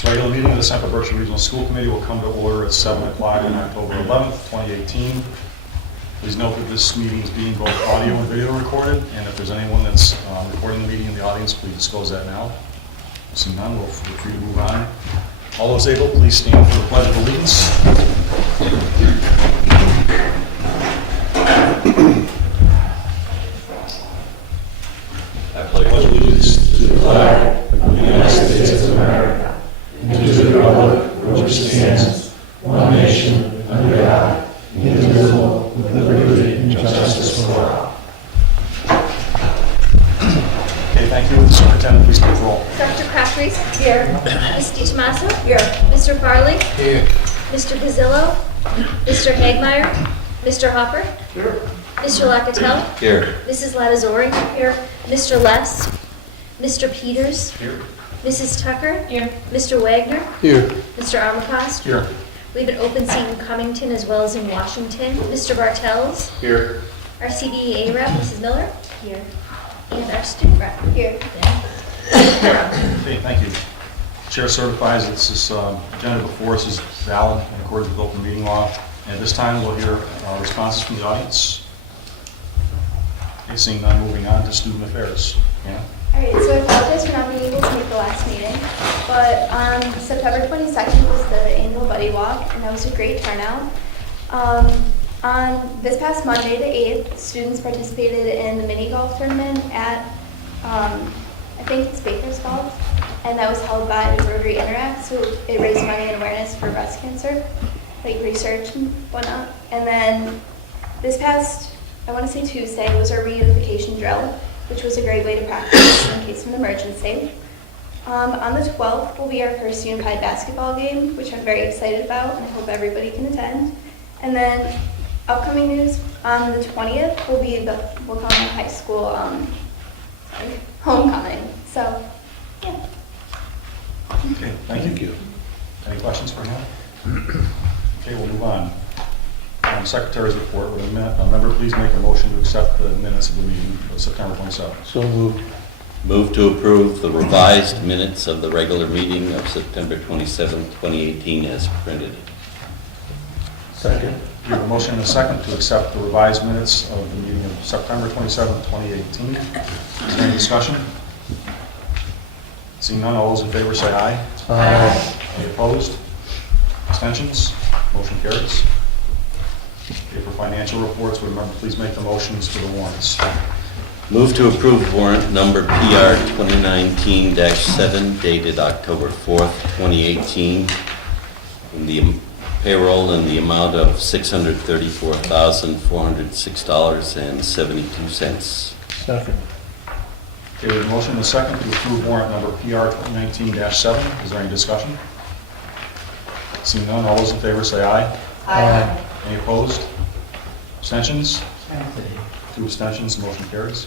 This regular meeting of the Central Berkshire Regional School Committee will come to order at 7 o'clock on October 11th, 2018. Please note that this meeting is being both audio and video recorded, and if there's anyone that's recording the meeting in the audience, please disclose that now. Seeing none, we're free to move on. All those able, please stand for the Pledge of Allegiance. I pledge allegiance to the flag of the United States of America and to the republic for which it stands, one nation, under God, indivisible, with liberty and justice for all. Okay, thank you. Would the superintendent please take the roll? Dr. Crabtree? Here. Ms. DiTomaso? Here. Mr. Farley? Here. Mr. Gazzillo? Mr. Hagmeyer? Mr. Hopper? Here. Mr. Locatelli? Here. Mrs. Latazori? Here. Mr. Less? Mr. Peters? Here. Mrs. Tucker? Here. Mr. Wagner? Here. Mr. Armacost? Here. We have an open seat in Cummington as well as in Washington. Mr. Bartels? Here. Our CBEA rep, Mrs. Miller? Here. And our student rep? Here. Okay, thank you. Chair certifies that this agenda before us is valid in accordance with open meeting law. And at this time, we'll hear responses from the audience. Okay, seeing none, moving on to student affairs. Anna? All right, so I apologize for not being able to make the last meeting, but on September 22nd was the annual Buddy Walk, and that was a great turnout. On this past Monday, the 8th, students participated in the mini golf tournament at, I think it's Baker's Golf, and that was held by Rotary Interact, so it raised money and awareness for breast cancer, like research and whatnot. And then this past, I want to say Tuesday, was our reunification drill, which was a great way to practice in case of an emergency. On the 12th will be our first unified basketball game, which I'm very excited about, and I hope everybody can attend. And then upcoming news, on the 20th will be the Wilcombe High School homecoming. So, yeah. Okay, thank you. Any questions for him? Okay, we'll move on. Secretary's report. Would a member please make a motion to accept the minutes of the meeting of September 27th? So moved. Move to approve the revised minutes of the regular meeting of September 27, 2018 as printed. Second. We have a motion and a second to accept the revised minutes of the meeting of September 27th, 2018. Is there any discussion? Seeing none, all those in favor say aye. Aye. Any opposed? Abstentions? Motion carries. Okay, for financial reports, would a member please make the motions for the warrants? Move to approve warrant number PR 2019-7 dated October 4th, 2018 in the payroll in the amount of $634,406.72. Second. Okay, we have a motion and a second to approve warrant number PR 2019-7. Is there any discussion? Seeing none, all those in favor say aye. Aye. Any opposed? Abstentions? 2 abstentions, motion carries.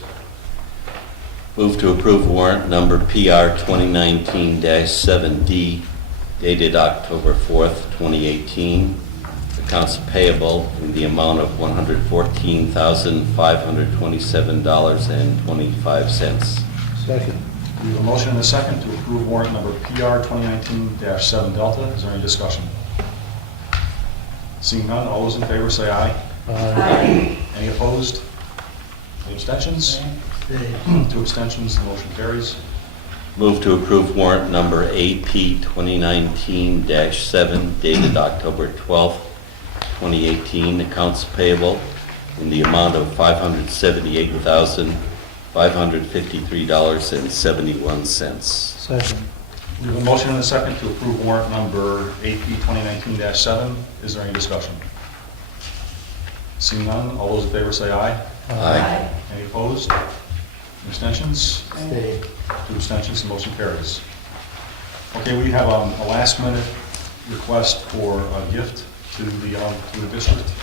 Move to approve warrant number PR 2019-7D dated October 4th, 2018. Accounts payable in the amount of $114,527.25. Second. We have a motion and a second to approve warrant number PR 2019-7 Delta. Is there any discussion? Seeing none, all those in favor say aye. Aye. Any opposed? Any abstentions? 2 abstentions, the motion carries. Move to approve warrant number AP 2019-7 dated October 12th, 2018. Accounts payable in the amount of $578,553.71. Second. We have a motion and a second to approve warrant number AP 2019-7. Is there any discussion? Seeing none, all those in favor say aye. Aye. Any opposed? Any abstentions? Stay. 2 abstentions, the motion carries. Okay, we have a last-minute request for a gift to the district.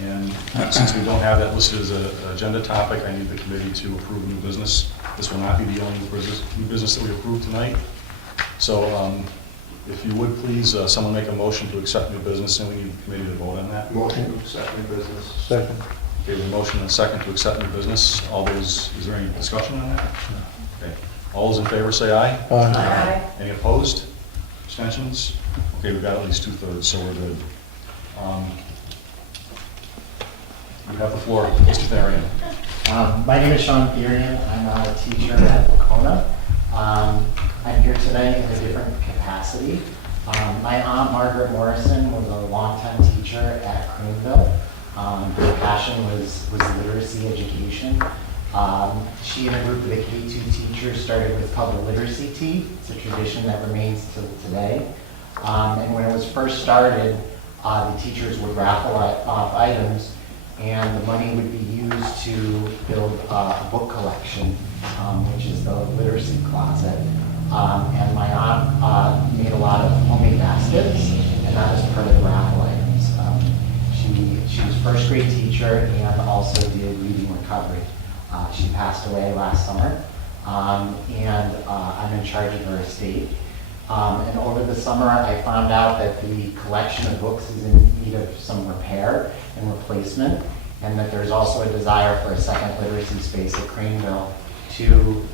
And since we don't have that listed as an agenda topic, I need the committee to approve new business. This will not be the only new business that we approve tonight. So if you would please, someone make a motion to accept new business, and we need the committee to vote on that. Motion to accept new business. Second. Okay, we have a motion and a second to accept new business. All those, is there any discussion on that? Okay. All those in favor say aye. Aye. Any opposed? Abstentions? Okay, we've got at least 2/3, so we're good. You have the floor, Mr. Therian. My name is Sean Therian. I'm a teacher at Wacona. I'm here tonight in a different capacity. My aunt Margaret Morrison was a longtime teacher at Greenville. Her passion was literacy education. She and a group of the K2 teachers started what's called the Literacy Tea. It's a tradition that remains till today. And when it was first started, the teachers would raffle off items, and the money would be used to build a book collection, which is the literacy closet. And my aunt made a lot of homemade baskets, and that was part of the raffle items. She was first grade teacher and also did reading recovery. She passed away last summer, and I'm in charge of her estate. And over the summer, I found out that the collection of books is in need of some repair and replacement, and that there's also a desire for a second literacy space at Craneville to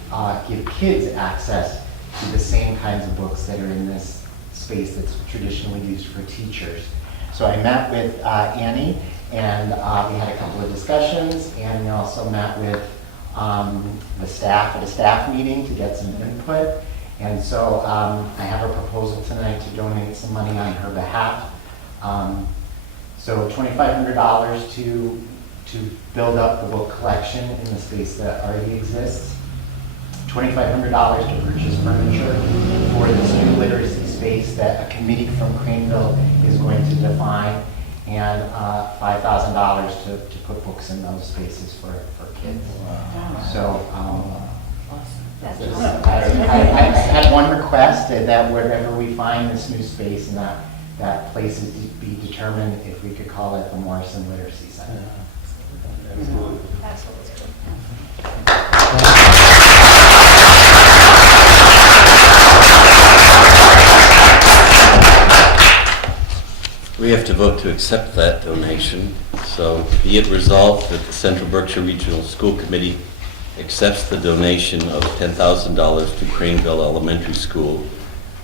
give kids access to the same kinds of books that are in this space that's traditionally used for teachers. So I met with Annie, and we had a couple of discussions, and we also met with the staff at a staff meeting to get some input. And so I have a proposal tonight to donate some money on her behalf. So $2,500 to build up the book collection in the space that already exists. $2,500 to purchase furniture for this new literacy space that a committee from Craneville is going to define, and $5,000 to put books in those spaces for kids. So I had one request that wherever we find this new space, and that place is to be determined if we could call it the Morrison Literacy Center. Absolutely. We have to vote to accept that donation. So be it resolved that the Central Berkshire Regional School Committee accepts the donation of $10,000 to Craneville Elementary School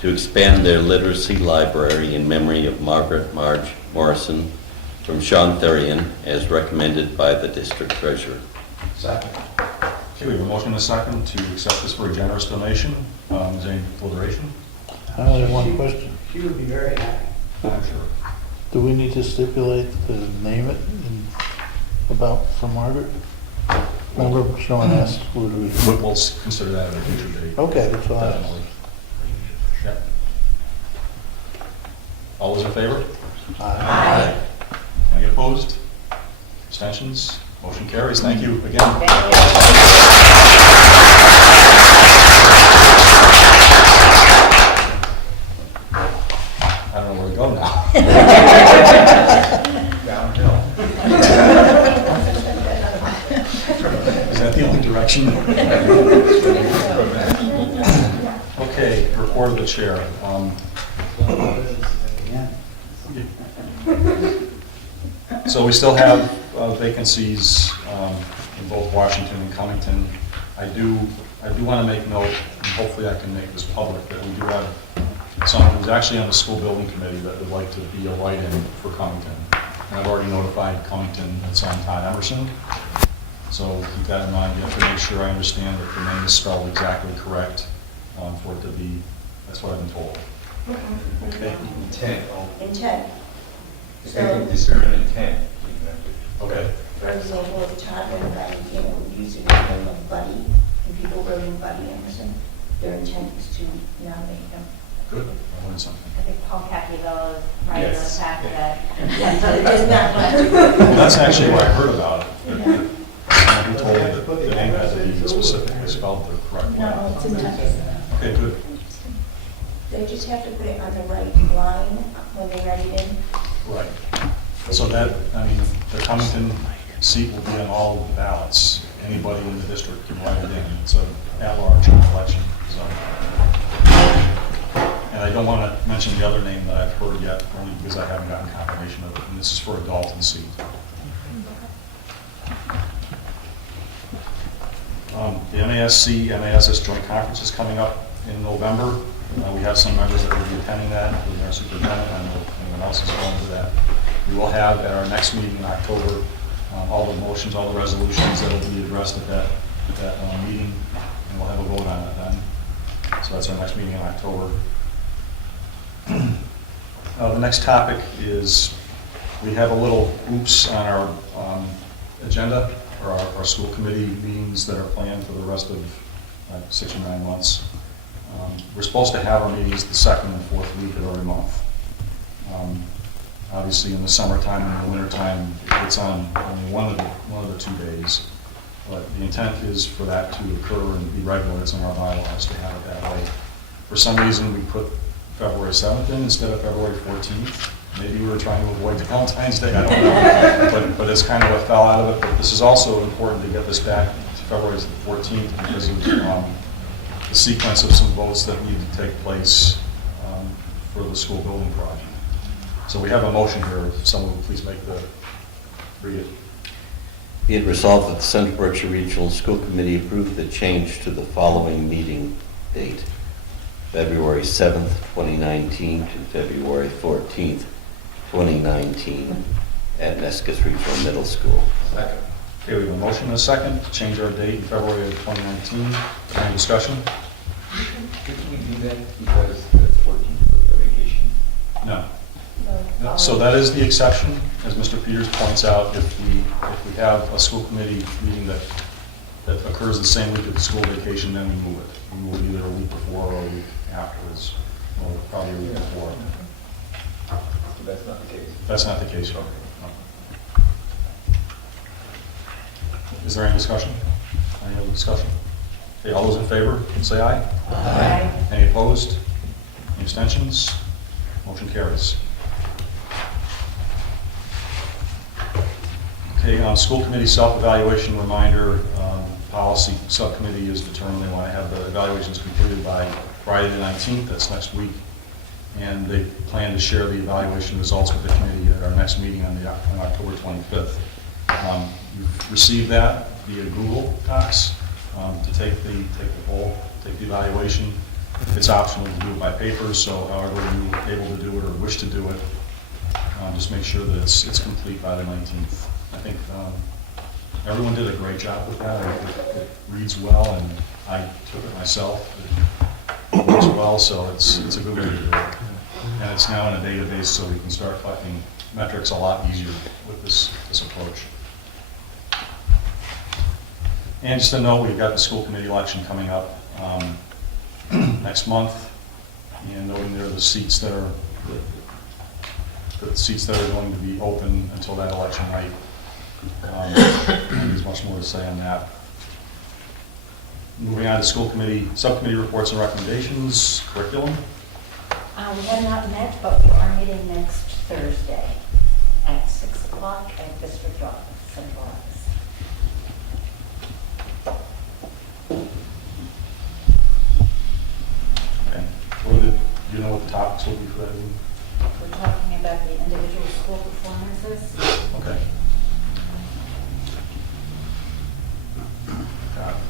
to expand their literacy library in memory of Margaret Marge Morrison from Sean Therian, as recommended by the district treasurer. Second. Okay, we have a motion and a second to accept this for a generous donation. Is there any deliberation? I only have one question. She would be very happy. I'm sure. Do we need to stipulate to name it about for Margaret? Remember Sean asked, who do we? We'll consider that at a future date. Okay, that's all I Definitely. Yeah. All those in favor? Aye. Any opposed? Abstentions? Motion carries. Thank you again. I don't know where to go now. Downhill. Is that the only direction? Okay, report of the chair. So we still have vacancies in both Washington and Cummington. I do want to make note, and hopefully I can make this public, that we do have someone who's actually on the school building committee that would like to be a write-in for Cummington. And I've already notified Cummington, it's on Todd Emerson. So keep that in mind. You have to make sure I understand that the name is spelled exactly correct for it to be, that's what I've been told. Okay. Intent. So discern intent. Okay. For example, if Todd went by, using the name of Buddy, and people wrote in Buddy Emerson, their intent is to nominate him. Good. I learned something. I think Paul Cappiello is right on the Yes. fact that. It does not have to. Well, that's actually where I heard about it. He told me that the name had to be specifically spelled the correct way. No, it's intended. Okay, good. They just have to put it on the right line when they write it in. Right. So that, I mean, the Cummington seat will be on all of the ballots. Anybody in the district can write it in. It's an at-large election, so. And I don't want to mention the other name that I've heard yet, only because I haven't gotten confirmation of it, and this is for a Dalton seat. The MASC, MASS Joint Conference is coming up in November. We have some members that will be attending that, including our superintendent, and anyone else is going to that. We will have at our next meeting in October, all the motions, all the resolutions that will be addressed at that meeting, and we'll have a vote on it then. So that's our next meeting in October. The next topic is, we have a little oops on our agenda, or our school committee meetings that are planned for the rest of 6 or 9 months. We're supposed to have our meetings the second and fourth week of every month. Obviously, in the summertime and in the wintertime, it's on only one of the 2 days. But the intent is for that to occur and be regular. It's in our bylaws to have it that way. For some reason, we put February 7th in instead of February 14th. Maybe we were trying to avoid Valentine's Day, I don't know. But it's kind of what fell out of it. But this is also important to get this back to February 14th because of the sequence of some votes that need to take place for the school building project. So we have a motion here. If someone would please read it. Be it resolved that the Central Berkshire Regional School Committee approve the change to the following meeting date: February 7th, 2019 to February 14th, 2019 at Nescus Regional Middle School. Second. Okay, we have a motion and a second to change our date in February of 2019. Any discussion? Couldn't we do that because that's 14th for the vacation? No. No. So that is the exception, as Mr. Peters points out. If we have a school committee meeting that occurs the same week of the school vacation, then we move it. We move it either a week before or a week afterwards, or probably a week before. So that's not the case. That's not the case, okay. No. Is there any discussion? Any other discussion? Okay, all those in favor, say aye. Aye. Any opposed? Any abstentions? Motion carries. Okay, school committee self-evaluation reminder, policy subcommittee is determined they want to have the evaluations completed by Friday the 19th, that's next week. And they plan to share the evaluation results with the committee at our next meeting on October 25th. You've received that via Google Docs to take the poll, take the evaluation. It's optional to do it by paper, so however you're able to do it or wish to do it, just make sure that it's complete by the 19th. I think everyone did a great job with that. It reads well, and I took it myself. It works well, so it's a good way to do it. And it's now in a database, so we can start collecting metrics a lot easier with this approach. And just to know, we've got the school committee election coming up next month, and noting there are the seats that are going to be open until that election night. There's much more to say on that. Moving on to school committee, subcommittee reports and recommendations, curriculum. We have not met, but we are meeting next Thursday at 6 o'clock at District Office, Central Office. Okay. Do you know what the topics will be for that meeting? We're talking about the individual school performances. Okay. Got it.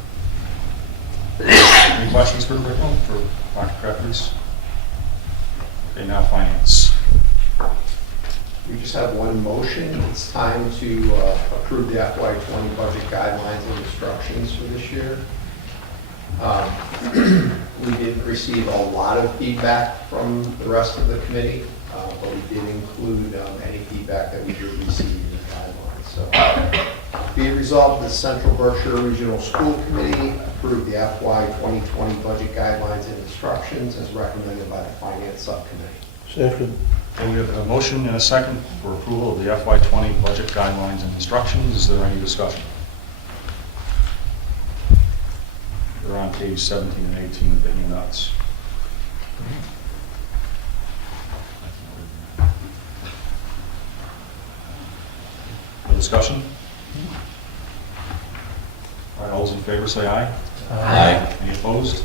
Any questions for curriculum for Dr. Crafties? Okay, now finance. We just have one motion. It's time to approve the FY20 budget guidelines and instructions for this year. We didn't receive a lot of feedback from the rest of the committee, but we did include any feedback that we did receive in the guidelines. So, be it resolved, the Central Berkshire Regional School Committee approved the FY 2020 budget guidelines and instructions as recommended by the Finance Subcommittee. Second. Okay, we have a motion and a second for approval of the FY20 budget guidelines and instructions. Is there any discussion? They're on page 17 and 18 of the handouts. No discussion? All right, all those in favor say aye. Aye. Any opposed?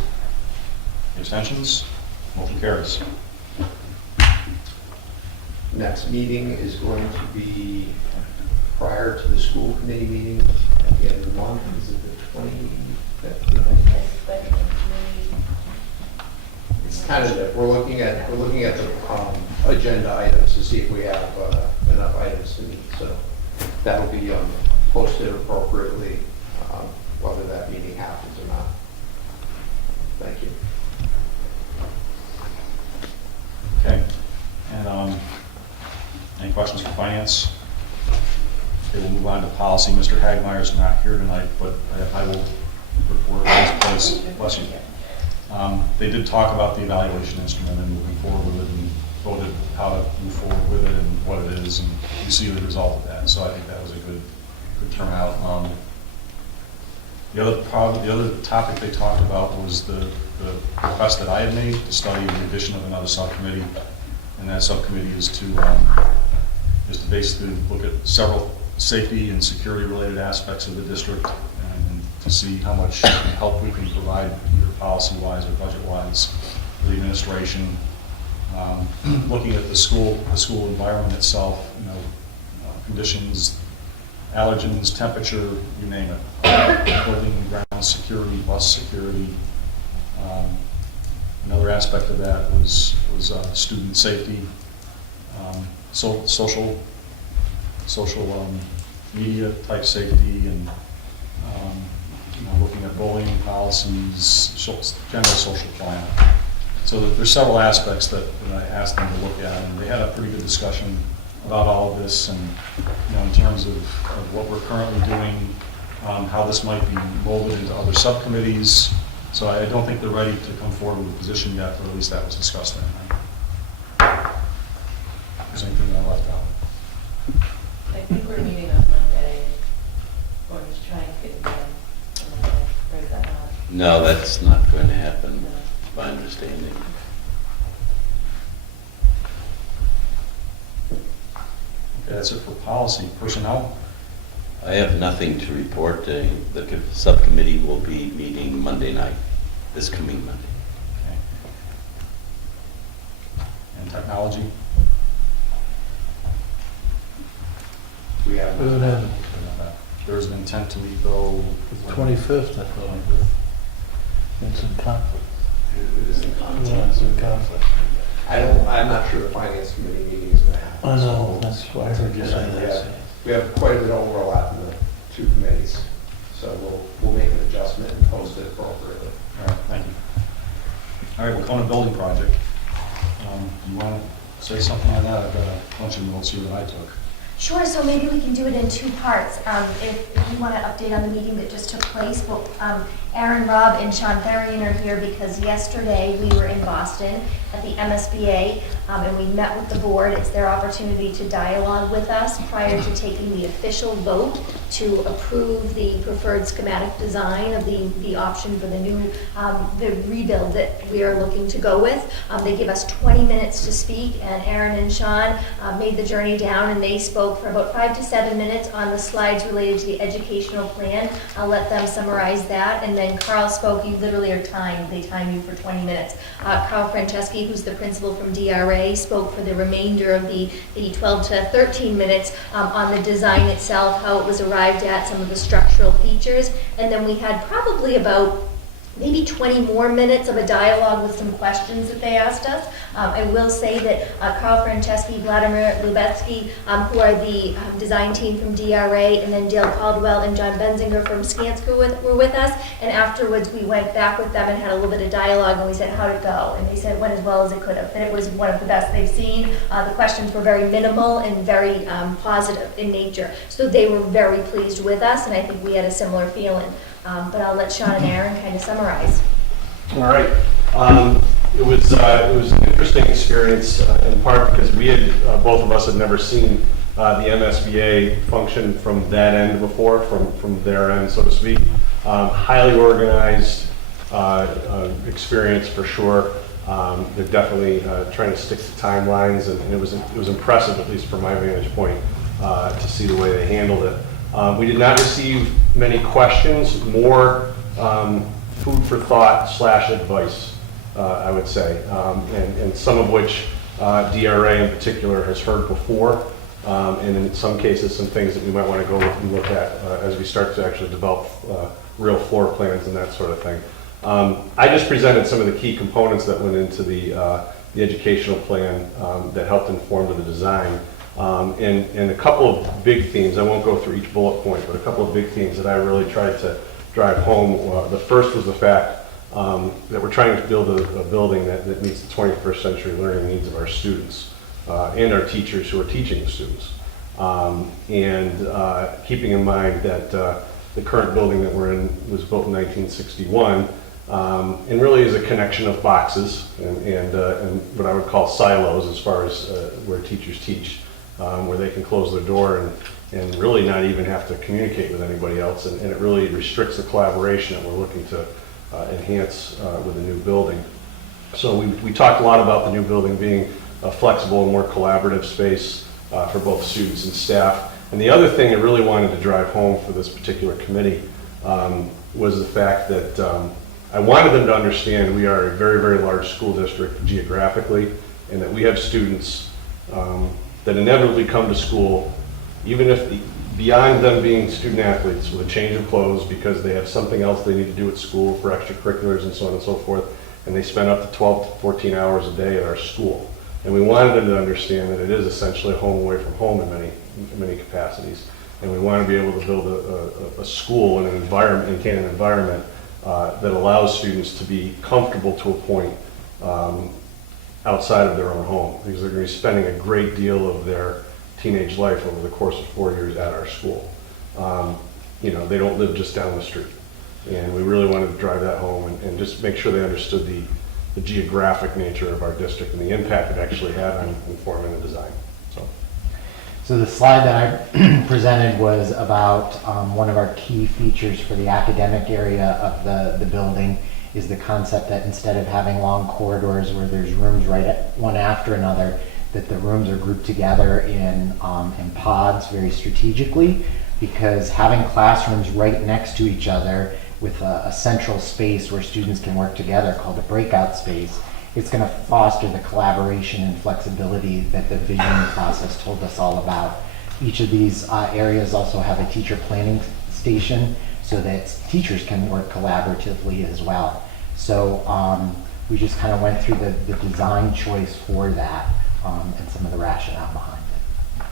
Any abstentions? Motion carries. Next meeting is going to be prior to the school committee meeting at the end of the month. Is it the 25th? Yes, but we, It's tentative. We're looking at the agenda items to see if we have enough items to meet. So that'll be posted appropriately, whether that meeting happens or not. Thank you. Okay. And any questions for finance? Okay, we'll move on to policy. Mr. Hagmeier's not here tonight, but I will report on his place. Bless you. They did talk about the evaluation instrument and moving forward with it, and voted how to move forward with it and what it is, and you see the result of that. So I think that was a good turnout. The other topic they talked about was the request that I had made to study the addition of another subcommittee, and that subcommittee is to basically look at several safety and security related aspects of the district and to see how much help we can provide either policy wise or budget wise for the administration. Looking at the school environment itself, conditions, allergens, temperature, you name it, building and ground security, bus security. Another aspect of that was student safety, social media type safety, and looking at bullying policies, general social climate. So there's several aspects that I asked them to look at, and they had a pretty good discussion about all of this, and in terms of what we're currently doing, how this might be molded into other subcommittees. So I don't think they're ready to come forward with a position yet, but at least that was discussed then. Is there anything that I left out? I think we're meeting on Monday. We're just trying to get it done on Monday. Or is that not? No, that's not going to happen, No. my understanding. Okay, that's it for policy. Personnel? I have nothing to report. The subcommittee will be meeting Monday night, this coming Monday. Okay. And technology? We have We would have There's an intent to meet though. the 25th, I thought. It's in conflict. It is in context. Yeah, it's in conflict. I'm not sure the finance committee meeting is going to happen. I know, that's why I heard you say Yeah, that. we have quite a bit of overlap in the two committees, so we'll make an adjustment and post it appropriately. All right, thank you. All right, Wacona Building Project. You want to say something on that? I've got a bunch of notes here that I took. Sure, so maybe we can do it in two parts. If you want to update on the meeting that just took place, well, Aaron, Rob, and Sean Therian are here because yesterday we were in Boston at the MSBA, and we met with the board. It's their opportunity to dialogue with us prior to taking the official vote to approve the preferred schematic design of the option for the new the rebuild that we are looking to go with. They give us 20 minutes to speak, and Aaron and Sean made the journey down, and they spoke for about 5 to 7 minutes on the slides related to the educational plan. I'll let them summarize that, and then Carl spoke. You literally are timed. They time you for 20 minutes. Carl Franceschi, who's the principal from DRA, spoke for the remainder of the 12 to 13 minutes on the design itself, how it was arrived at, some of the structural features, and then we had probably about maybe 20 more minutes of a dialogue with some questions that they asked us. I will say that Carl Franceschi, Vladimir Lubetsky, who are the design team from DRA, and then Dale Caldwell and John Benzinger from Skanska were with us, and afterwards we went back with them and had a little bit of dialogue, and we said, how'd it go? And they said it went as well as it could have, and it was one of the best they've seen. The questions were very minimal and very positive in nature, so they were very pleased with us, and I think we had a similar feeling. But I'll let Sean and Aaron kind of summarize. All right. It was an interesting experience in part because we had both of us had never seen the MSBA function from that end before, from their end, so to speak. Highly organized experience for sure. They're definitely trying to stick to timelines, and it was impressive, at least from my vantage point, to see the way they handled it. We did not receive many questions, more food for thought / advice, I would say, and some of which DRA in particular has heard before, and in some cases some things that we might want to go and look at as we start to actually develop real floor plans and that sort of thing. I just presented some of the key components that went into the educational plan that helped inform the design. And a couple of big themes, I won't go through each bullet point, but a couple of big themes that I really tried to drive home. The first was the fact that we're trying to build a building that meets the 21st century learning needs of our students and our teachers who are teaching the students. Keeping in mind that the current building that we're in was built in 1961 and really is a connection of boxes and what I would call silos as far as where teachers teach, where they can close their door and really not even have to communicate with anybody else, and it really restricts the collaboration that we're looking to enhance with the new building. So we talked a lot about the new building being a flexible and more collaborative space for both students and staff. And the other thing I really wanted to drive home for this particular committee was the fact that I wanted them to understand we are a very, very large school district geographically, and that we have students that inevitably come to school, even if beyond them being student athletes with a change of clothes because they have something else they need to do at school for extracurriculars and so on and so forth, and they spend up to 12 to 14 hours a day at our school. And we wanted them to understand that it is essentially a home away from home in many capacities. And we want to be able to build a school and an environment, maintain an environment that allows students to be comfortable to a point outside of their own home, because they're going to be spending a great deal of their teenage life over the course of 4 years at our school. They don't live just down the street. And we really wanted to drive that home and just make sure they understood the geographic nature of our district and the impact it actually had on informing the design. So the slide that I presented was about one of our key features for the academic area of the building is the concept that instead of having long corridors where there's rooms one after another, that the rooms are grouped together in pods very strategically, because having classrooms right next to each other with a central space where students can work together called a breakout space, it's going to foster the collaboration and flexibility that the vision process told us all about. Each of these areas also have a teacher planning station so that teachers can work collaboratively as well. So we just kind of went through the design choice for that and some of the rationale behind it.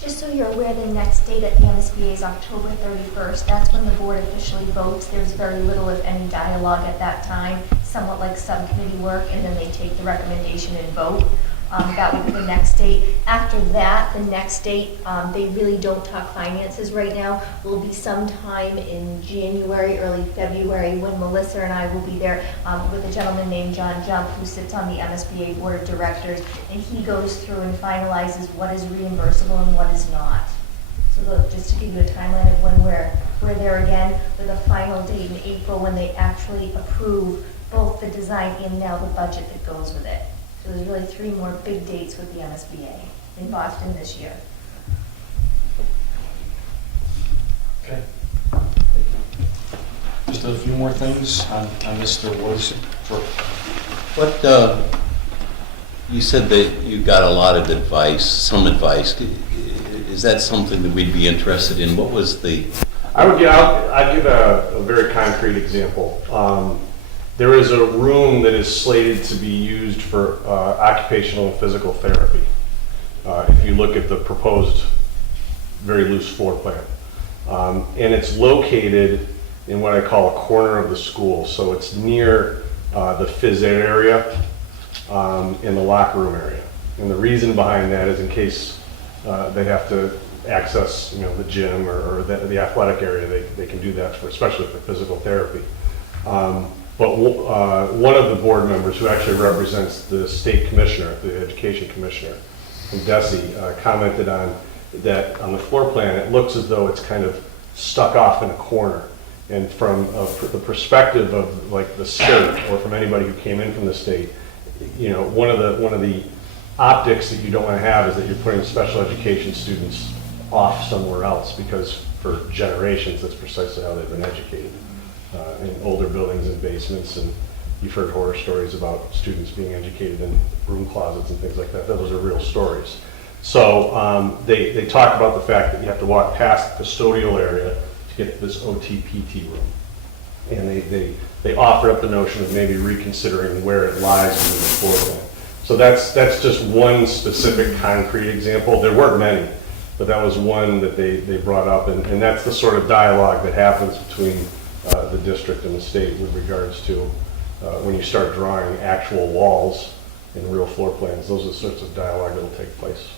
Just so you're aware, the next date at the MSBA is October 31st. That's when the board officially votes. There's very little, if any, dialogue at that time, somewhat like subcommittee work, and then they take the recommendation and vote. That would be the next date. After that, the next date, they really don't talk finances right now, will be sometime in January, early February, when Melissa and I will be there with a gentleman named John Jump, who sits on the MSBA Board of Directors, and he goes through and finalizes what is reimbursable and what is not. So just to give you a timeline of when we're there again, with a final date in April when they actually approve both the design and now the budget that goes with it. So there's really 3 more big dates with the MSBA in Boston this year. Okay. Just a few more things on this. There was, What, you said that you got a lot of advice, some advice. Is that something that we'd be interested in? What was the... I'd give a very concrete example. There is a room that is slated to be used for occupational and physical therapy. If you look at the proposed very loose floor plan. And it's located in what I call a corner of the school. So it's near the phys ed area in the locker room area. And the reason behind that is in case they have to access the gym or the athletic area, they can do that, especially for physical therapy. But one of the board members who actually represents the state commissioner, the education commissioner, from DESE, commented on that on the floor plan, it looks as though it's kind of stuck off in a corner. And from the perspective of like the state, or from anybody who came in from the state, one of the optics that you don't want to have is that you're putting special education students off somewhere else, because for generations that's precisely how they've been educated. In older buildings and basements, and you've heard horror stories about students being educated in broom closets and things like that. Those are real stories. So they talk about the fact that you have to walk past the custodial area to get to this OTPT room. And they offer up the notion of maybe reconsidering where it lies within the floor plan. So that's just one specific concrete example. There weren't many, but that was one that they brought up, and that's the sort of dialogue that happens between the district and the state with regards to when you start drawing actual walls in real floor plans. Those are the sorts of dialogue that will take place.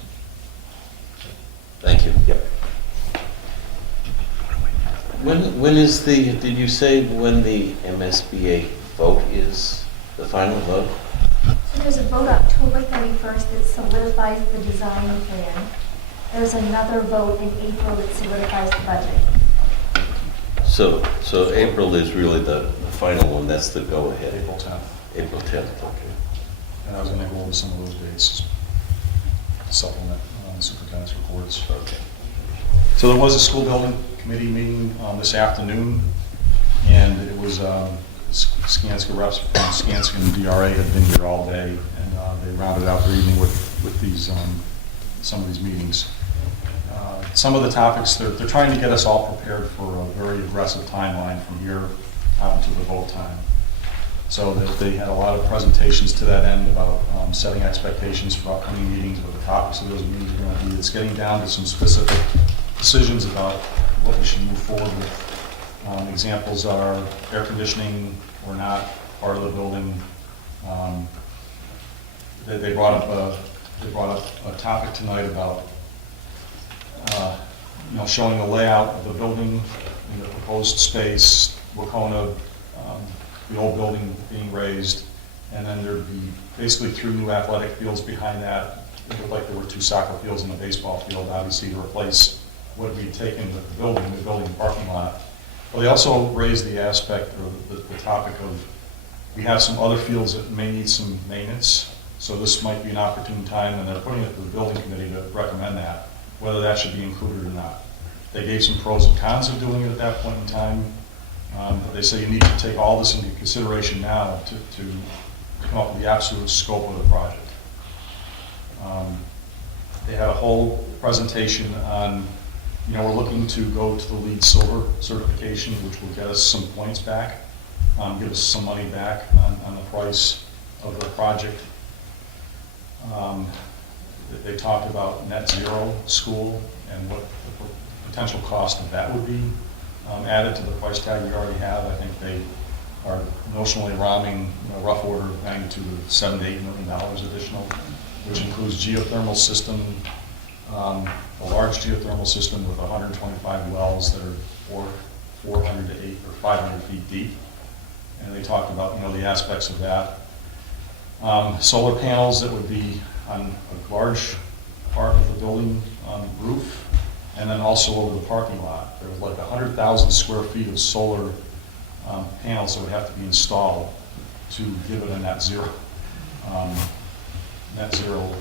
Thank you. Yep. When is did you say when the MSBA vote is, the final vote? So there's a vote October 31st that solidifies the design plan. There's another vote in April that solidifies the budget. So April is really the final one, that's the go-ahead. April 10th. April 10th, okay. And I was going to go over some of those dates, supplement the superintendent's reports. Okay. So there was a school building committee meeting this afternoon, and it was Skanska reps from Skanska and DRA had been here all day, and they rounded out their evening with these some of these meetings. Some of the topics, they're trying to get us all prepared for a very aggressive timeline from here out into the vote time. So that they had a lot of presentations to that end about setting expectations for upcoming meetings, what the topics of those meetings are going to be. It's getting down to some specific decisions about what we should move forward with. Examples are air conditioning or not part of the building. They brought up a topic tonight about showing the layout of the building in the proposed space, Wacona, the old building being raised, and then there'd be basically 3 new athletic fields behind that. It looked like there were 2 soccer fields and a baseball field, obviously to replace what we'd taken with the building parking lot. Well, they also raised the aspect or the topic of we have some other fields that may need some maintenance, so this might be an opportune time, and they're putting it to the building committee to recommend that, whether that should be included or not. They gave some pros and cons of doing it at that point in time. But they say you need to take all this into consideration now to come up with the absolute scope of the project. They had a whole presentation on, we're looking to go to the LEED Silver certification, which will get us some points back, give us some money back on the price of the project. They talked about net zero school and what the potential cost of that would be. Added to the price tag we already have. I think they are notionally rounding rough order of magnitude of $7 to $8 million additional, which includes geothermal system, a large geothermal system with 125 wells that are 400 to 8 or 500 feet deep. And they talked about the aspects of that. Solar panels that would be on a large part of the building roof, and then also over the parking lot. There was like 100,000 square feet of solar panels that would have to be installed to give it a net zero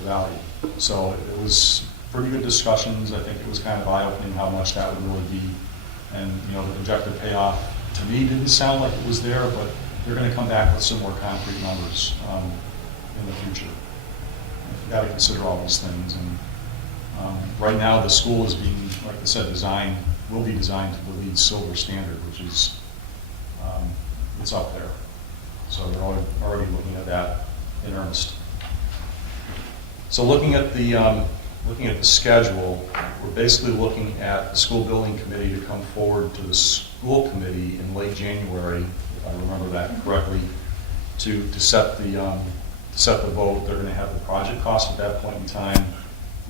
value. So it was pretty good discussions. I think it was kind of eye-opening how much that would really be. And the projected payoff to me didn't sound like it was there, but they're going to come back with some more concrete numbers in the future. You've got to consider all these things. And right now, the school is being, like I said, will be designed to the LEED Silver standard, which is, it's up there. So they're already looking at that in earnest. So looking at the schedule, we're basically looking at the school building committee to come forward to the school committee in late January, if I remember that correctly, to set the vote. They're going to have the project cost at that point in time.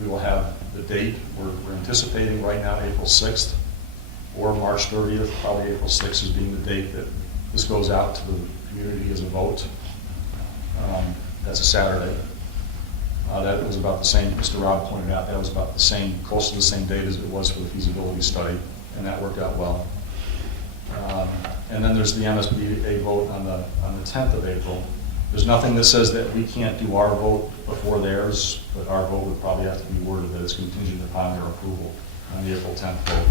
We will have the date. We're anticipating right now April 6th or March 30th. Probably April 6th is being the date that this goes out to the community as a vote. That's a Saturday. That was about the same, Mr. Rob pointed out, that was about the same, close to the same date as it was for the feasibility study, and that worked out well. And then there's the MSBA vote on the 10th of April. There's nothing that says that we can't do our vote before theirs, but our vote would probably have to be worded that it's contingent upon their approval on the April 10th vote.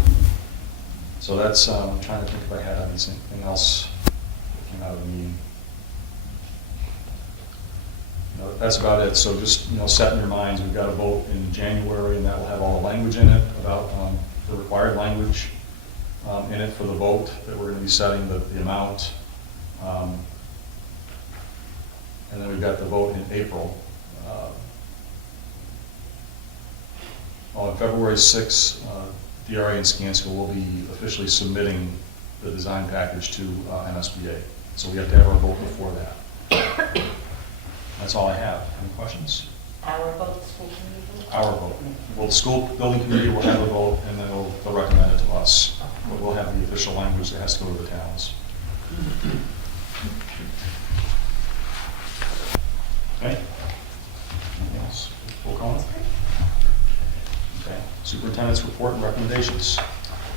So that's, I'm trying to think if I had anything else that came out of the meeting. That's about it. So just set in your minds, we've got a vote in January, and that will have all the language in it about the required language. in it for the vote that we're going to be setting, the amount. And then we've got the vote in April. On February 6th, DRA and Skanska will be officially submitting the design package to MSBA. So we have to have our vote before that. That's all I have. Any questions? Our vote, school committee vote? Our vote. Well, the school building committee will have a vote, and then they'll recommend it to us. But we'll have the official language that has to go to the towns. Okay? Anything else? Roll call? Okay. Superintendent's report and recommendations.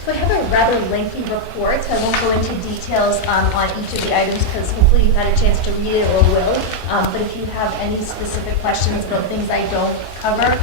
So I have a rather lengthy report, so I won't go into details on each of the items because hopefully you've had a chance to read it or will. But if you have any specific questions about things I don't cover,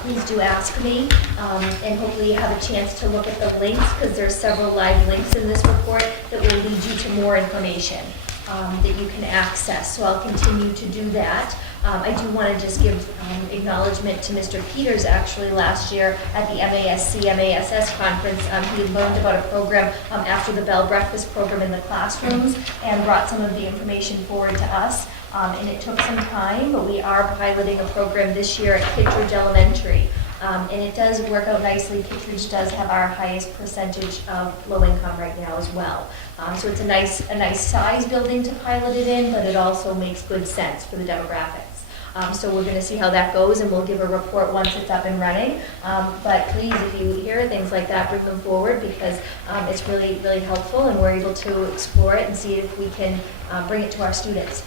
please do ask me. And hopefully you have a chance to look at the links because there's several live links in this report that will lead you to more information that you can access. So I'll continue to do that. I do want to just give acknowledgement to Mr. Peters. Actually, last year at the MASC-MASS conference, he had learned about a program after the Bell Breakfast program in the classrooms and brought some of the information forward to us. And it took some time, but we are piloting a program this year at Kittredge Elementary. And it does work out nicely. Kittredge does have our highest percentage of low income right now as well. So it's a nice size building to pilot it in, but it also makes good sense for the demographics. So we're going to see how that goes, and we'll give a report once it's up and running. But please, if you hear things like that, bring them forward because it's really, really helpful, and we're able to explore it and see if we can bring it to our students.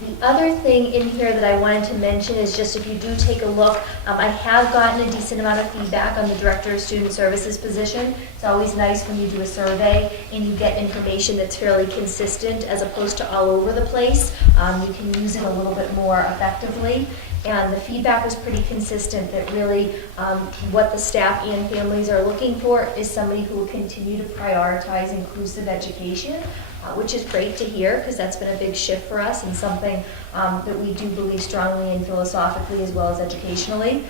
The other thing in here that I wanted to mention is just if you do take a look, I have gotten a decent amount of feedback on the Director of Student Services position. It's always nice when you do a survey and you get information that's fairly consistent as opposed to all over the place. You can use it a little bit more effectively. And the feedback was pretty consistent that really what the staff and families are looking for is somebody who will continue to prioritize inclusive education, which is great to hear because that's been a big shift for us and something that we do believe strongly in philosophically as well as educationally.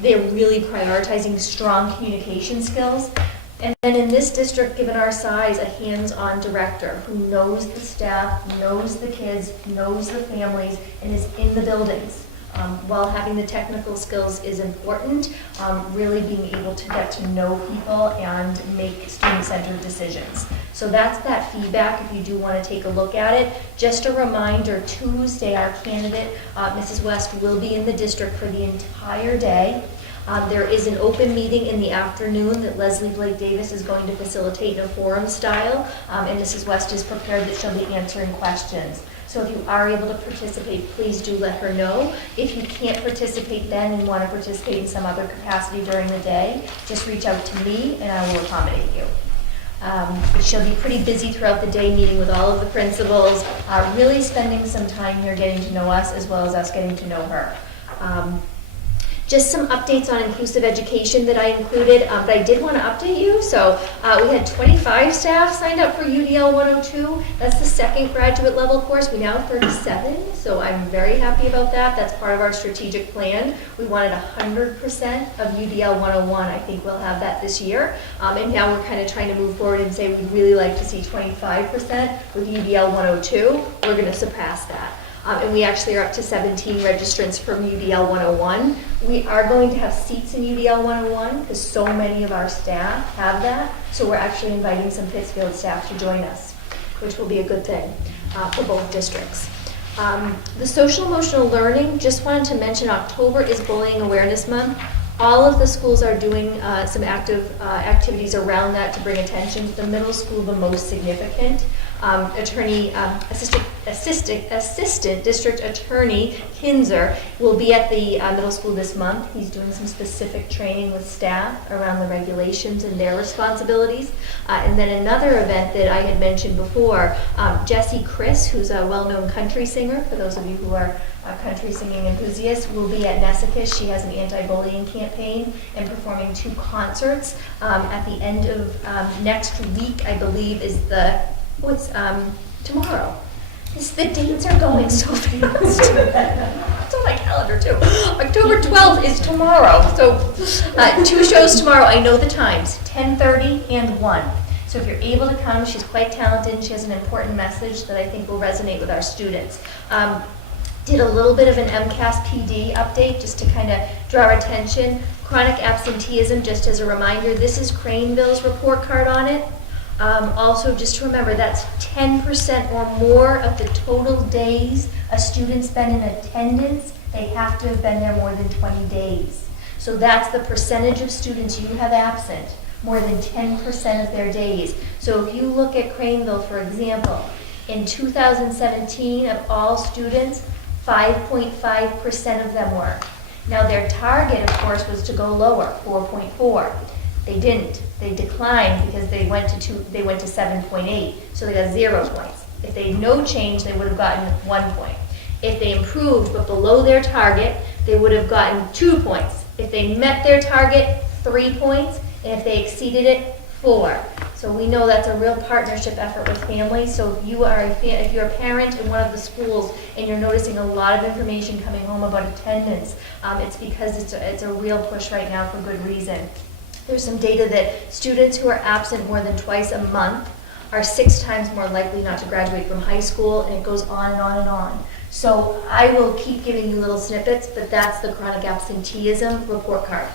They're really prioritizing strong communication skills. And then in this district, given our size, a hands-on director who knows the staff, knows the kids, knows the families, and is in the buildings. While having the technical skills is important, really being able to get to know people and make student-centered decisions. So that's that feedback if you do want to take a look at it. Just a reminder, Tuesday our candidate, Mrs. West, will be in the district for the entire day. There is an open meeting in the afternoon that Leslie Blake Davis is going to facilitate in a forum style, and Mrs. West is prepared that she'll be answering questions. So if you are able to participate, please do let her know. If you can't participate then and want to participate in some other capacity during the day, just reach out to me and I will accommodate you. But she'll be pretty busy throughout the day meeting with all of the principals, really spending some time here getting to know us as well as us getting to know her. Just some updates on inclusive education that I included, but I did want to update you. So we had 25 staff signed up for UDL 102. That's the second graduate level course. We now have 37, so I'm very happy about that. That's part of our strategic plan. We wanted 100% of UDL 101. I think we'll have that this year. And now we're kind of trying to move forward and say we'd really like to see 25% with UDL 102. We're going to surpass that. And we actually are up to 17 registrants from UDL 101. We are going to have seats in UDL 101 because so many of our staff have that. So we're actually inviting some Pittsfield staff to join us, which will be a good thing for both districts. The social emotional learning, just wanted to mention October is Bullying Awareness Month. All of the schools are doing some active activities around that to bring attention. The middle school, the most significant. Assistant District Attorney Kinzer will be at the middle school this month. He's doing some specific training with staff around the regulations and their responsibilities. And then another event that I had mentioned before, Jessie Chris, who's a well-known country singer, for those of you who are country singing enthusiasts, will be at Nessicus. She has an anti-bullying campaign and performing 2 concerts. At the end of next week, I believe, is tomorrow. The dates are going so fast. Oh my calendar too. October 12th is tomorrow, so 2 shows tomorrow. I know the times, 10:30 and 1. So if you're able to come, she's quite talented and she has an important message that I think will resonate with our students. Did a little bit of an MCAS PD update just to kind of draw our attention. Chronic absenteeism, just as a reminder, this is Craneville's report card on it. Also, just to remember, that's 10% or more of the total days a student's been in attendance. They have to have been there more than 20 days. So that's the percentage of students you have absent, more than 10% of their days. So if you look at Craneville, for example, in 2017 of all students, 5.5% of them were. Now their target, of course, was to go lower, 4.4. They didn't. They declined because they went to 7.8, so they got 0 points. If they had no change, they would have gotten 1 point. If they improved but below their target, they would have gotten 2 points. If they met their target, 3 points, and if they exceeded it, 4. So we know that's a real partnership effort with families. So if you are if you're a parent in one of the schools and you're noticing a lot of information coming home about attendance, it's because it's a real push right now for good reason. There's some data that students who are absent more than twice a month are 6 times more likely not to graduate from high school, and it goes on and on and on. So I will keep giving you little snippets, but that's the chronic absenteeism report card.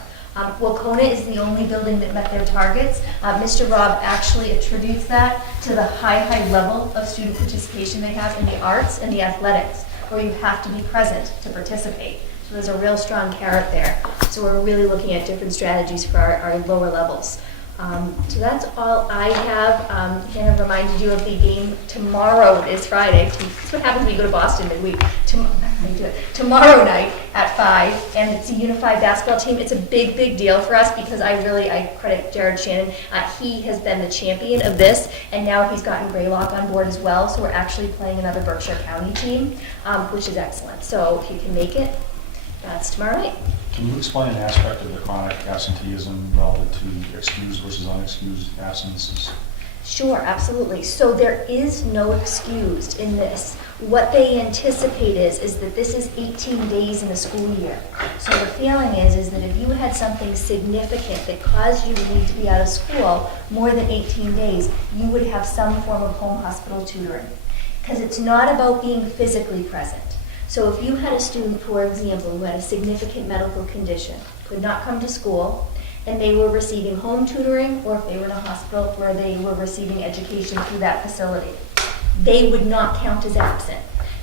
Wacona is the only building that met their targets. Mr. Robb actually attributes that to the high level of student participation they have in the arts and the athletics, where you have to be present to participate. So there's a real strong carrot there. So we're really looking at different strategies for our lower levels. So that's all I have. Kind of reminded you of the game tomorrow. Is Friday. That's what happens when you go to Boston midweek. Tomorrow night at 5, and it's a unified basketball team. It's a big deal for us because I credit Jared Shannon. He has been the champion of this, and now he's gotten Greylock on board as well. So we're actually playing another Berkshire County team, which is excellent. So if you can make it, that's tomorrow night. Can you explain an aspect of the chronic absenteeism relative to excused versus unexcused absences? Sure, absolutely. So there is no excused in this. What they anticipate is that this is 18 days in a school year. So the feeling is that if you had something significant that caused you to need to be out of school more than 18 days, you would have some form of home hospital tutoring. Because it's not about being physically present. So if you had a student, for example, who had a significant medical condition, could not come to school, and they were receiving home tutoring, or if they were in a hospital where they were receiving education through that facility, they would not count as absent.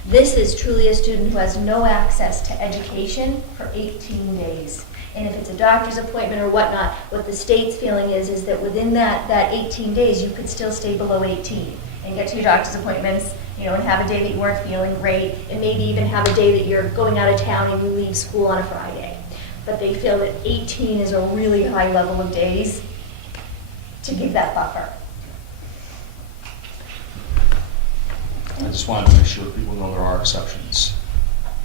This is truly a student who has no access to education for 18 days. And if it's a doctor's appointment or whatnot, what the state's feeling is that within that 18 days, you could still stay below 18 and get to your doctor's appointments, and have a day that you weren't feeling great, and maybe even have a day that you're going out of town and you leave school on a Friday. But they feel that 18 is a really high level of days to give that buffer. I just wanted to make sure people know there are exceptions.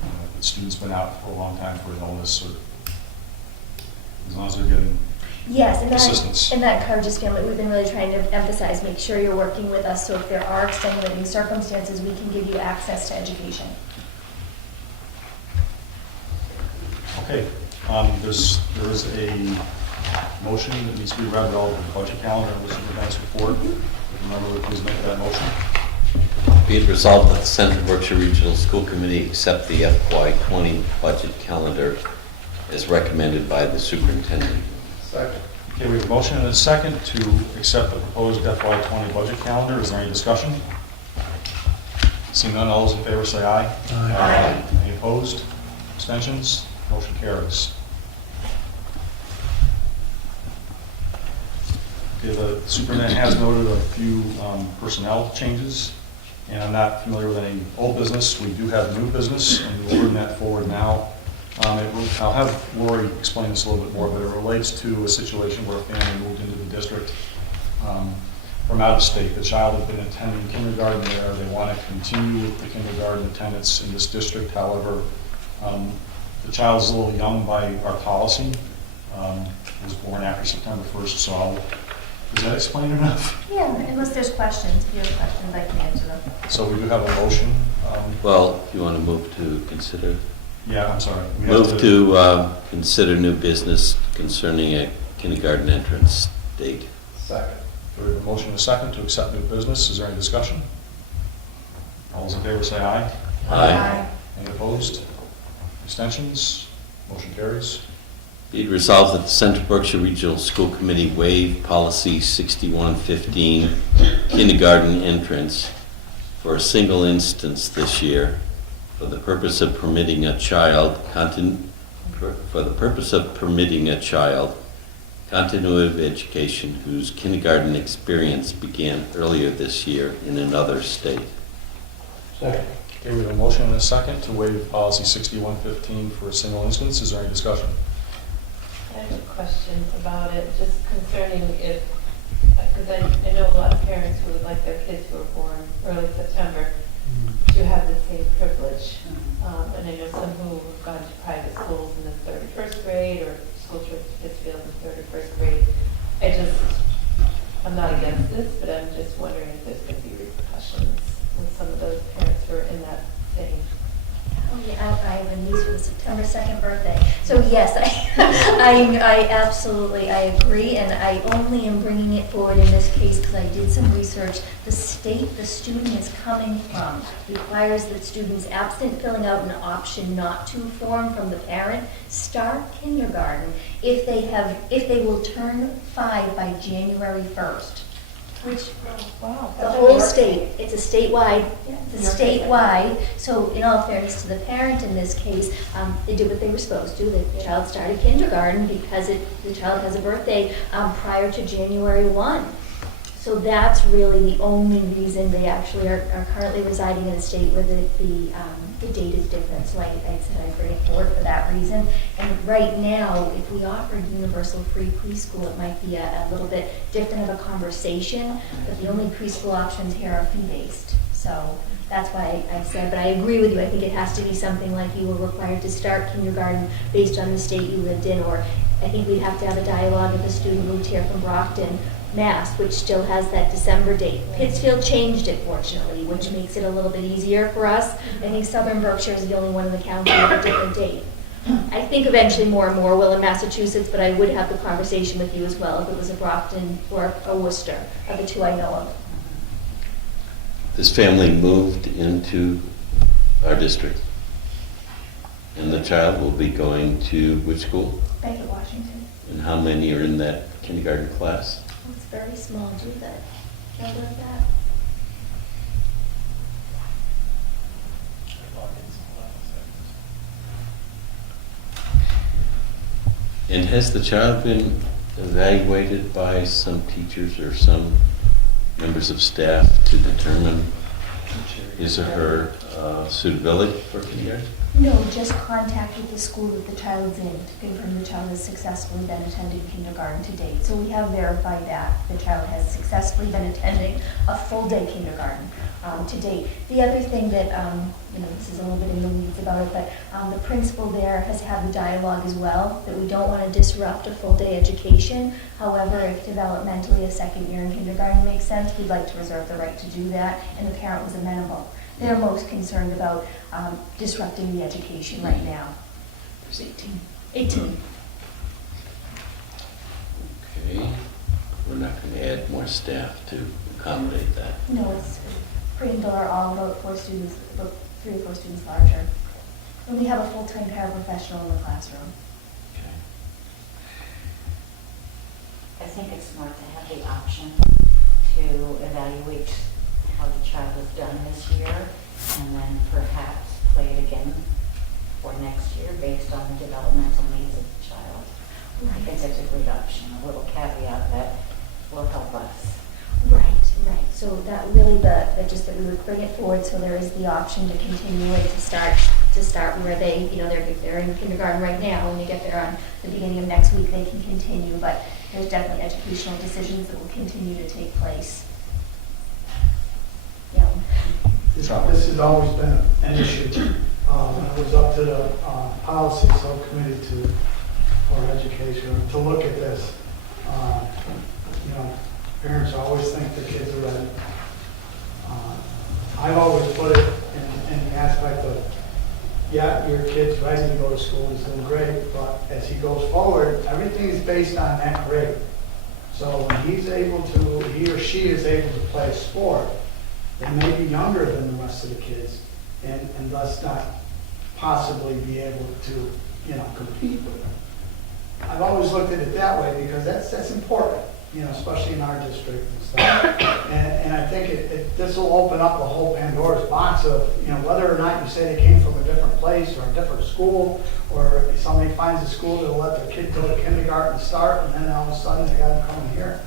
If the student's been out for a long time for an illness, or as long as they're getting Yes, assistance. and that encourages family. We've been really trying to emphasize, make sure you're working with us, so if there are extenuating circumstances, we can give you access to education. Okay, there is a motion that needs to be read relative to the budget calendar and the superintendent's report. If you remember, please make that motion. Be it resolved that the Central Berkshire Regional School Committee accept the FY20 budget calendar as recommended by the superintendent. Second. Okay, we have a motion and a second to accept the proposed FY20 budget calendar. Is there any discussion? Seeing none, all those in favor say aye. Aye. Any opposed? Abstentions? Motion carries. Okay, the superintendent has noted a few personnel changes, and I'm not familiar with any old business. We do have new business, and we'll bring that forward now. I'll have Lori explain this a little bit more, but it relates to a situation where a family moved into the district from out of state. The child had been attending kindergarten there. They want to continue with the kindergarten attendance in this district. However, the child is a little young by our policy. Was born after September 1st, so does that explain enough? Yeah, unless there's questions. If you have questions, I can answer them. So we do have a motion. Well, you want to move to consider? Yeah, I'm sorry. We have Move to consider new business concerning a kindergarten entrance date. Second. We have a motion and a second to accept new business. Is there any discussion? All those in favor say aye. Aye. Any opposed? Abstentions? Motion carries. Be it resolved that the Central Berkshire Regional School Committee waive policy 6115 kindergarten entrance for a single instance this year for the purpose of permitting a child continuity of education whose kindergarten experience began earlier this year in another state. Second. Okay, we have a motion and a second to waive policy 6115 for a single instance. Is there any discussion? I have a question about it, just concerning if, because I know a lot of parents who would like their kids who were born early September to have the same privilege. And I know some who have gone to private schools in the 31st grade or school trip to Pittsfield in the 31st grade. I'm not against this, but I'm just wondering if there's going to be repercussions with some of those parents who are in that same. Oh, yeah, I have a niece with a September 2nd birthday. So yes, I absolutely, I agree, and I only am bringing it forward in this case because I did some research. The state the student is coming from requires that students, absent filling out an option not to form from the parent, start kindergarten if they will turn 5 by January 1st. Which, Wow. the whole state, it's a statewide, so in all fairness to the parent in this case, they did what they were supposed to. The child started kindergarten because the child has a birthday prior to January 1. So that's really the only reason they actually are currently residing in a state where the date is different. So I said I bring it forward for that reason. And right now, if we offered universal free preschool, it might be a little bit different of a conversation, but the only preschool options here are fee-based. So that's why I said, but I agree with you. I think it has to be something like you were required to start kindergarten based on the state you lived in, or I think we'd have to have a dialogue if a student moved here from Brockton, Mass, which still has that December date. Pittsfield changed it, fortunately, which makes it a little bit easier for us. I think Southern Berkshire is the only one in the county with a different date. I think eventually more and more will in Massachusetts, but I would have the conversation with you as well if it was a Brockton or a Worcester, are the two I know of. This family moved into our district, and the child will be going to which school? Bank of Washington. And how many are in that kindergarten class? Oh, it's very small, do that. Child like that. And has the child been evaluated by some teachers or some members of staff to determine his or her suitability for kindergarten? No, just contact with the school that the child's in to confirm the child has successfully been attending kindergarten to date. So we have verified that the child has successfully been attending a full-day kindergarten to date. The other thing that, this is a little bit in the weeds about it, but the principal there has had the dialogue as well, that we don't want to disrupt a full-day education. However, if developmentally a second year in kindergarten makes sense, we'd like to reserve the right to do that, and the parent was amenable. They're most concerned about disrupting the education right now. There's 18. 18. Okay, we're not going to add more staff to accommodate that. No, it's pre and are all about 4 students, about 3 or 4 students larger. And we have a full-time paraprofessional in the classroom. Okay. I think it's smart to have the option to evaluate how the child has done this year, and then perhaps play it again for next year based on the developmental needs of the child. I think that's a good option, a little caveat that will help us. Right. So that really, just that we would bring it forward so there is the option to continue it to start where they, if they're in kindergarten right now, when they get there on the beginning of next week, they can continue, but there's definitely educational decisions that will continue to take place. Yeah. This has always been an issue. It was up to the policy subcommittee for education to look at this. Parents always think their kids are ready. I've always put it in the aspect of yeah, your kid's ready to go to school, he's doing great, but as he goes forward, everything is based on that grade. So when he's able to, he or she is able to play a sport, they may be younger than the rest of the kids, and thus not possibly be able to, compete with them. I've always looked at it that way because that's important, especially in our district and stuff. And I think this will open up a whole Pandora's box of, whether or not you say they came from a different place or a different school, or if somebody finds a school that'll let their kid go to kindergarten and start, and then all of a sudden they got them coming here.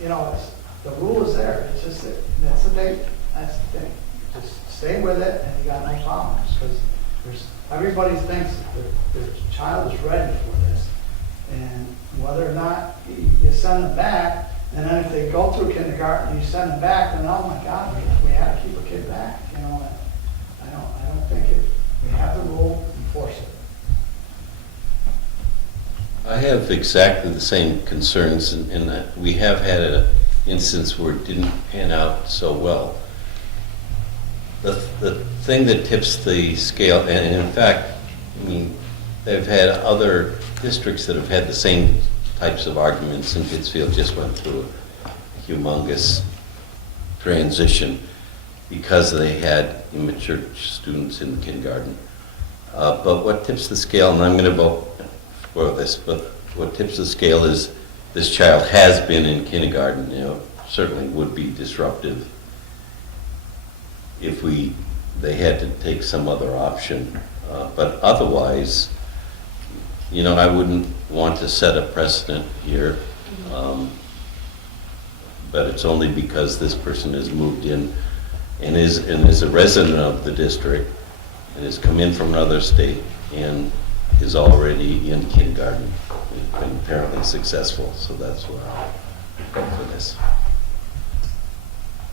The rule is there. It's just that's the thing. That's the thing. Just stay with it, and you got no problems because everybody thinks that their child is ready for this. And whether or not you send them back, and then if they go through kindergarten and you send them back, then oh my God, we have to keep a kid back. I don't think we have the rule, enforce it. I have exactly the same concerns, and that we have had an instance where it didn't pan out so well. The thing that tips the scale, and in fact, they've had other districts that have had the same types of arguments, and Pittsfield just went through a humongous transition because they had immature students in the kindergarten. But what tips the scale, and I'm going to vote for this, but what tips the scale is this child has been in kindergarten, certainly would be disruptive if they had to take some other option. But otherwise, I wouldn't want to set a precedent here, but it's only because this person has moved in and is a resident of the district and has come in from another state and is already in kindergarten and been apparently successful. So that's why I go for this.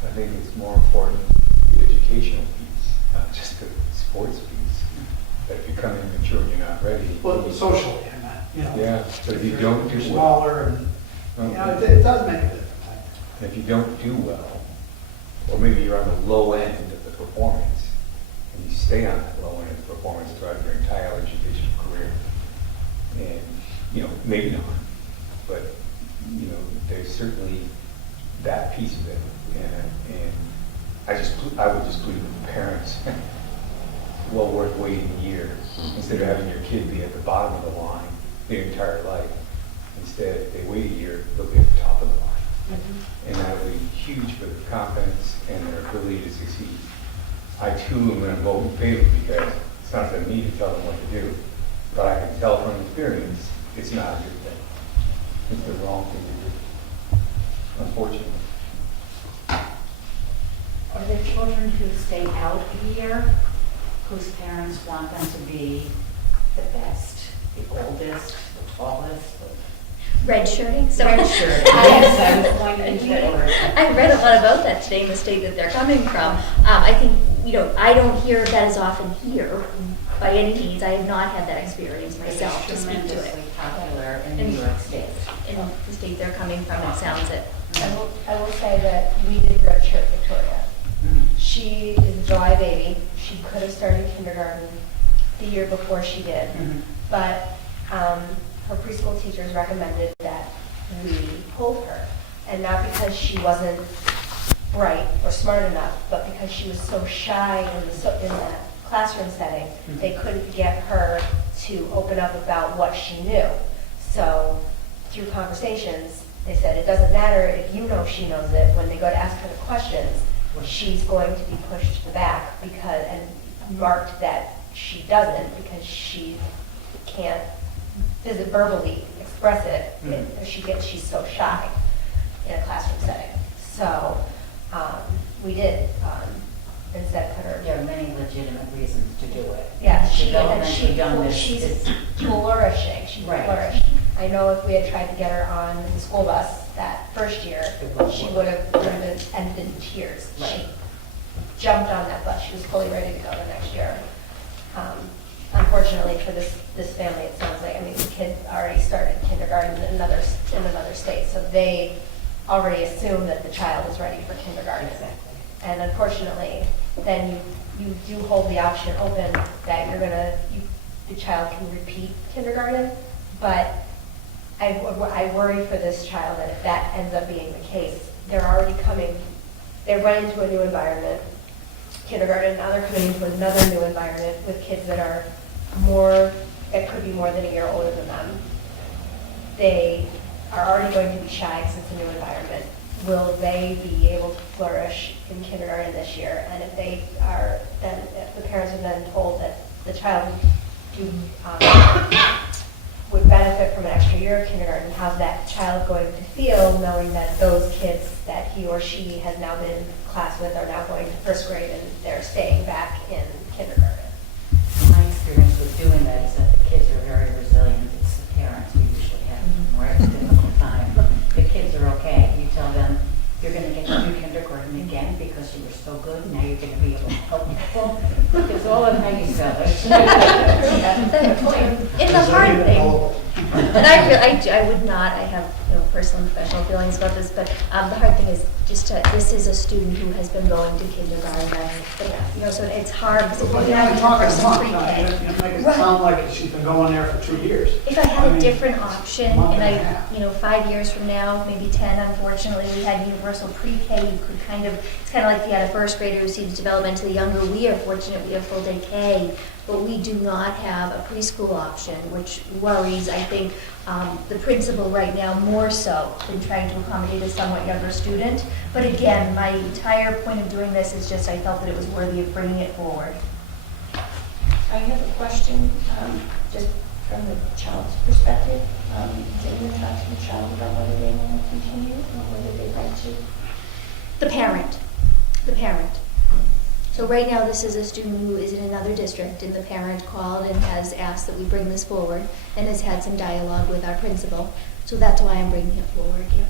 I think it's more important the educational piece, not just the sports piece. That if you come in mature and you're not ready. Well, socially, I meant, Yeah, but if you don't do well. Smaller and, it does make a difference. And if you don't do well, or maybe you're on the low end of the performance, and you stay on that low end of the performance throughout your entire educational career, and, maybe not, but, there's certainly that piece of it. And I would just plead with the parents, well worth waiting a year, instead of having your kid be at the bottom of the line their entire life. Instead, if they wait a year, they'll be at the top of the line. And that will be huge for their confidence and their ability to succeed. I too am going to vote in favor because it's not up to me to tell them what to do, but I can tell from experience it's not a good thing. It's the wrong thing to do, unfortunately. Are there children who stay out a year, whose parents want them to be the best, the oldest, the tallest? Red shirting? Red shirting, yes, I was going into that order. I read a lot about that today in the state that they're coming from. I think, I don't hear that as often here by any means. I have not had that experience myself to It's speak to it. tremendously popular in New York State. In the state they're coming from, it sounds it. I will say that we did redshirt Victoria. She is a July baby. She could have started kindergarten the year before she did, but her preschool teachers recommended that we pulled her, and not because she wasn't bright or smart enough, but because she was so shy in the classroom setting, they couldn't get her to open up about what she knew. So through conversations, they said it doesn't matter if you know she knows it. When they go to ask her the questions, she's going to be pushed to the back and marked that she doesn't because she can't verbally express it. She's so shy in a classroom setting. So we did instead put her. There are many legitimate reasons to do it. Yeah, she's flourishing. She Right. flourished. I know if we had tried to get her on the school bus that first year, she would have ended in tears. Right. She jumped on that bus. She was fully ready to go the next year. Unfortunately for this family, it sounds like, the kid already started kindergarten in another state, so they already assume that the child is ready for kindergarten. Exactly. And unfortunately, then you do hold the option open that the child can repeat kindergarten. But I worry for this child that if that ends up being the case, they're running into a new environment, kindergarten, now they're coming into another new environment with kids that could be more than a year older than them. They are already going to be shy because it's a new environment. Will they be able to flourish in kindergarten this year? And if they are, then if the parents are then told that the child would benefit from an extra year of kindergarten, how's that child going to feel knowing that those kids that he or she has now been in class with are now going to first grade and they're staying back in kindergarten? My experience with doing that is that the kids are very resilient. It's the parents who usually have a more difficult time. The kids are okay. You tell them you're going to get to do kindergarten again because you were so good. Now you're going to be able to help people. It's all in how you sell it. That's the point. In the hard thing, and I would not, I have personal and professional feelings about this, but the hard thing is this is a student who has been going to kindergarten, so it's hard because But you're only talking a month, you make it sound like she's been going there for 2 years. If I had a different option, month and and a half. 5 years from now, maybe 10, unfortunately, we had universal pre-K, you could it's kind of like if you had a first grader who seems developmentally younger. We are fortunate we have full day K, but we do not have a preschool option, which worries, I think, the principal right now more so than trying to accommodate a somewhat younger student. But again, my entire point of doing this is just I felt that it was worthy of bringing it forward. I have a question, just from the child's perspective. Is it going to talk to the child about whether they want to continue or whether they'd like to? The parent. So right now, this is a student who is in another district, and the parent called and has asked that we bring this forward and has had some dialogue with our principal. So that's why I'm bringing it forward. Yeah.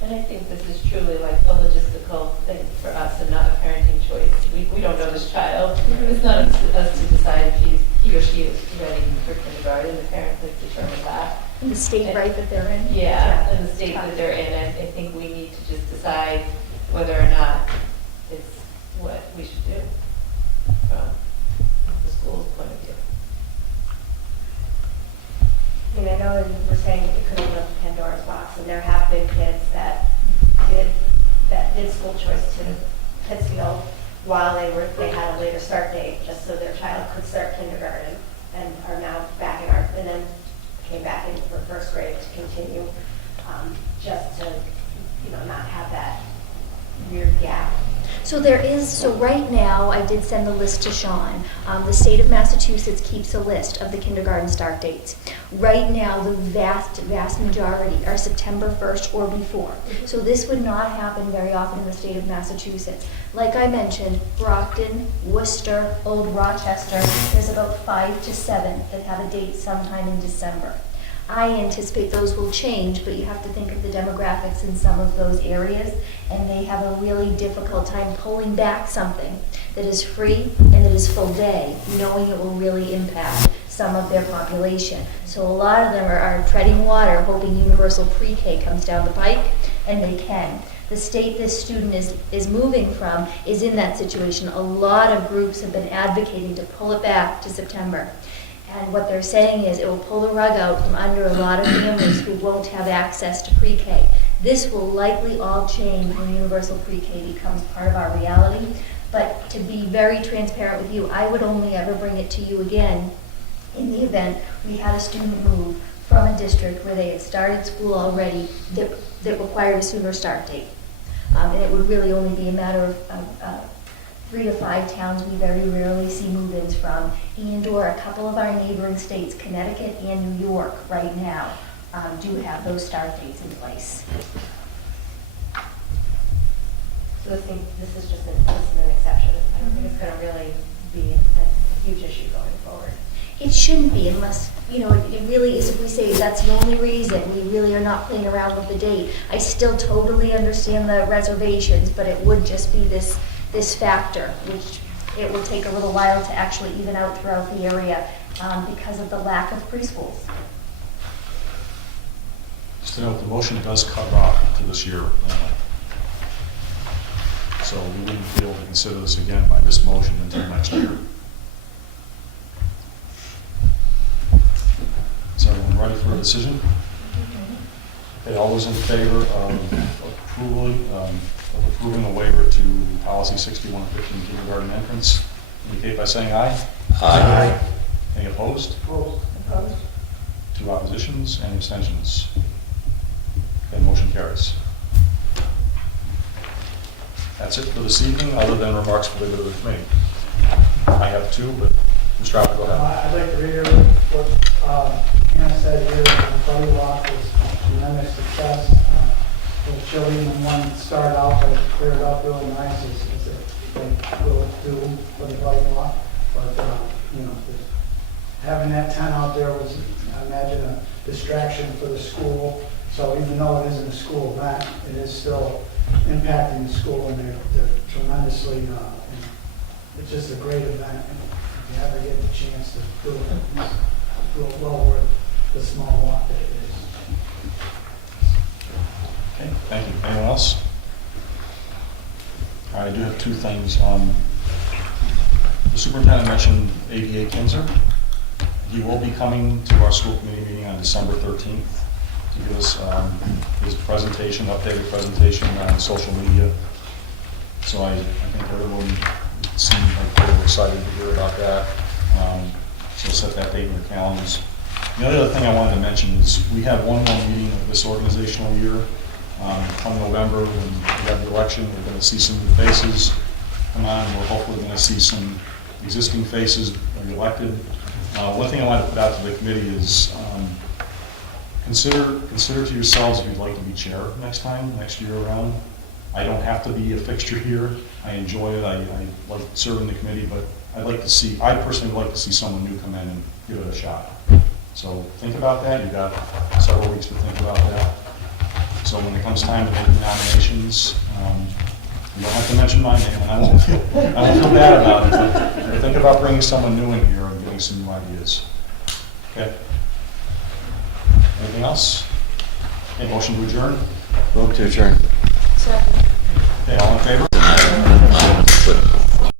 And I think this is truly like a logistical thing for us and not a parenting choice. We don't know this child. It's not up to us to decide if he or she is ready for kindergarten. The parents have determined that. And the state right that they're in? Yeah, and the state that they're in. And I think we need to just decide whether or not it's what we should do from the school's point of view. I mean, I know that we're saying it could open up Pandora's box, and there have been kids that did school choice to Pittsfield while they had a later start date, just so their child could start kindergarten, and are now back and then came back in for first grade to continue, just to not have that weird gap. So right now, I did send the list to Sean. The state of Massachusetts keeps a list of the kindergarten start dates. Right now, the vast majority are September 1st or before. So this would not happen very often in the state of Massachusetts. Like I mentioned, Brockton, Worcester, Old Rochester, there's about 5 to 7 that have a date sometime in December. I anticipate those will change, but you have to think of the demographics in some of those areas, and they have a really difficult time pulling back something that is free and that is full day, knowing it will really impact some of their population. So a lot of them are treading water, hoping universal pre-K comes down the pike, and they can. The state this student is moving from is in that situation. A lot of groups have been advocating to pull it back to September. And what they're saying is it will pull the rug out from under a lot of families who won't have access to pre-K. This will likely all change when universal pre-K becomes part of our reality. But to be very transparent with you, I would only ever bring it to you again in the event we had a student move from a district where they had started school already that required a sooner start date. And it would really only be a matter of 3 to 5 towns we very rarely see move-ins from, and or a couple of our neighboring states, Connecticut and New York, right now, do have those start dates in place. So this is just an exception. I don't think it's going to really be a huge issue going forward. It shouldn't be unless, it really is, if we say that's the only reason, we really are not playing around with the date. I still totally understand the reservations, but it would just be this factor, which it will take a little while to actually even out throughout the area because of the lack of preschools. Just to note, the motion does cover off to this year. So we wouldn't be able to consider this again by this motion until next year. Is everyone ready for a decision? Okay, all those in favor of approving a waiver to policy 6115 kindergarten entrance, indicate by saying aye. Aye. Any opposed? Opposed. 2 oppositions, any abstentions? Okay, motion carries. That's it for this evening, other than remarks for the good of the committee. I have 2, but Mr. Allen, go ahead. I'd like to reiterate what Anna said here, the buddy walk was a tremendous success. A little chilly when one started out, but it cleared up really nice as it will do for the buddy walk. But, just having that tent out there was, I imagine, a distraction for the school. So even though it isn't a school event, it is still impacting the school, and they're tremendously, it's just a great event. If you ever get the chance to do it, it's well worth the small walk that it is. Okay, thank you. Anyone else? All right, I do have 2 things. The superintendent mentioned ADA Kinzer. He will be coming to our school committee meeting on December 13th to give us his presentation, updated presentation on social media. So I think everyone seemed like they were excited to hear about that. So set that date in your calendars. The other thing I wanted to mention is we have one more meeting of this organizational year. Come November, when we have the election, we're going to see some new faces come on. We're hopefully going to see some existing faces elected. One thing I want to put out to the committee is consider to yourselves if you'd like to be chair next year around. I don't have to be a fixture here. I enjoy it. I like serving the committee, but I personally would like to see someone new come in and give it a shot. So think about that. You've got several weeks to think about that. So when it comes time to make the nominations, you don't have to mention my name, and I won't feel bad about it. But think about bringing someone new in here and getting some new ideas. Okay. Anything else? Okay, motion to adjourn. Vote to adjourn.